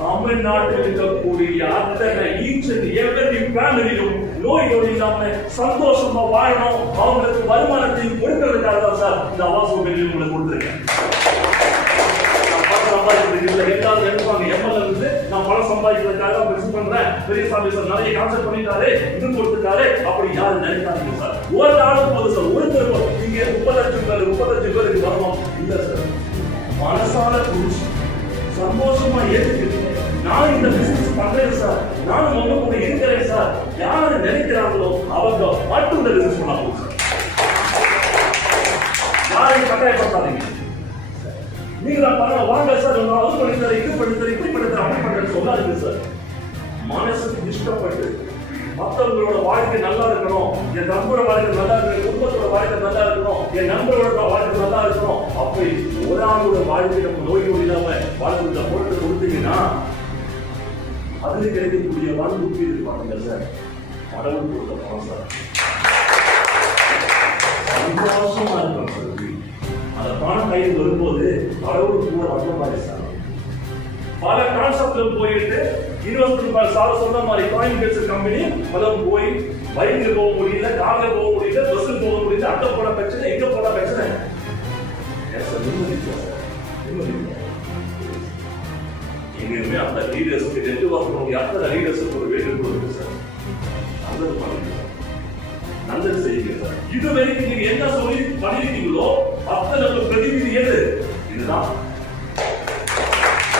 தமிழ்நாட்டில் இருக்கக்கூடிய அத்தனை ஈச் அண்ட் எவரி ஃபேமிலியும் நோய் நொடி இல்லாம சந்தோஷமா வாழணும், அவங்களுக்கு வருமானத்தையும் கொடுக்கறதுக்காக தான் சார் இந்த ஆவாஸ் உதவி உங்களுக்கு கொடுத்துருக்கேன். எல்லாரும் நினைப்பாங்க எம்எல்ஏ வந்து நான் பணம் சம்பாதிக்கிறதுக்காக பிசினஸ் பண்றேன், பெரியசாமி சார் நிறைய கான்செப்ட் பண்ணிட்டாரு, இது கொடுத்துட்டாரு, அப்படி யாரும் நினைக்காதீங்க சார். ஒரு நாளும் போது சார் ஒருத்தர் நீங்க 30 லட்சம் பேருக்கு வரணும் இல்ல சார். மனசால புரிச்சு சந்தோஷமா ஏற்றுக்கு நான் இந்த பிசினஸ் பண்றேன் சார், நான் உங்க கூட இருக்கிறேன் சார், யாரு நினைக்கிறாங்களோ அவங்க மட்டும் இந்த பிசினஸ் பண்ணலாம் சார். யாரையும் கட்டாயப்படுத்தாதீங்க. நீங்க பண்ண வாங்க சார், நான் அது பண்ணித்தரேன், இது பண்ணித்தரேன், இப்படி பண்ணித்தரேன், அப்படி பண்றேன்னு சொல்லாதீங்க சார். மனசுக்கு இஷ்டப்பட்டு மற்றவங்களோட வாழ்க்கை நல்லா இருக்கணும், என் நண்பரோட வாழ்க்கை நல்லா இருக்கணும், குடும்பத்தோட வாழ்க்கை நல்லா இருக்கணும், என் நண்பரோட வாழ்க்கை நல்லா இருக்கணும், அப்படி ஒரு ஆளோட வாழ்க்கை நம்ம நோய் இல்லாம வாழ்க்கை போட்டு கொடுத்தீங்கன்னா அதுல கிடைக்கக்கூடிய வாழ்க்கை இருப்பாங்க சார். கடவுள் கொடுத்த பணம் சார், சந்தோஷமா இருக்கும் சார். அந்த பணம் கையில் வரும்போது கடவுளுக்கு கூட வந்தமாதிரி சார். பல கான்செப்ட்ல போயிட்டு இன்வெஸ்ட்மெண்ட் சார் சொன்ன மாதிரி காயின் பேஸ்ட் கம்பெனி பலம் போய் பைக்ல போக முடியல, கார்ல போக முடியல, பஸ்ல போக முடியல, அங்க போன பிரச்சனை, எங்க போன பிரச்சனை. எங்களுமே அந்த லீடர்ஸ்க்கு நெட்வொர்க் அத்தனை லீடர்ஸுக்கு ஒரு வேண்டுகோள் இருக்கு சார். நல்லது பண்ணுங்க, நல்லது செய்யுங்க சார். இது வரைக்கும் நீங்க என்ன சொல்லி பண்ணிருக்கீங்களோ அத்தனை பிரதிநிதி எது இதுதான்.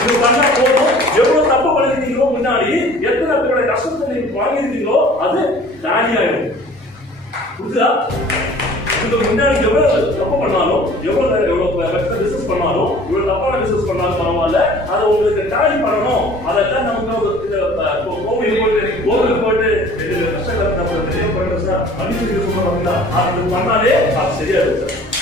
இது பண்ணா போதும். எவ்வளவு தப்பு பண்ணிருக்கீங்களோ முன்னாடி, எத்தனை பேரோட கஷ்டத்தை நீங்க வாங்கிருக்கீங்களோ அது தானி ஆயிடும். புரியுதா? இதுக்கு முன்னாடி எவ்வளவு தப்பு பண்ணாலும், எவ்வளவு பிசினஸ் பண்ணாலும், இவ்வளவு தப்பான பிசினஸ் பண்ணாலும் பரவாயில்ல, அதை உங்களுக்கு டாலி பண்ணணும். அதெல்லாம் நமக்கு கோவில் போட்டு கஷ்டத்தை சார் பண்ணி சொல்றாங்க, அது பண்ணாலே அது சரியா இருக்கு சார்.